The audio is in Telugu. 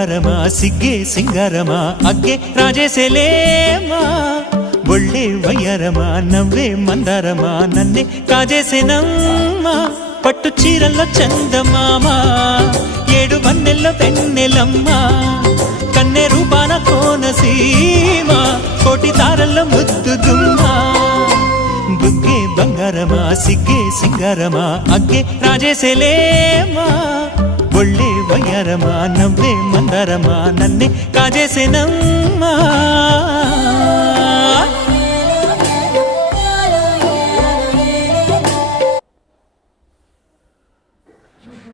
బంగారమా సిగ్గే సింగారమా అగ్గే రాజేసేలేమా ఒళ్ళే వయ్యారమా నవ్వే మందారమా నన్నే కాజేసేనమ్మా పట్టు చీరల్లో చందమామా ఏడు వన్నెల్లో పెన్నెలమ్మా కన్నె రూపాన కోనసీమ కోటి తారల్లో ముద్దుదుమ్మా బుగ్గే బంగారమా సిగ్గే సింగారమా అగ్గే రాజేసేలేమా ఒళ్ళే వయ్యారమా నవ్వే మందారమా నన్నే కాజేసేనమ్మా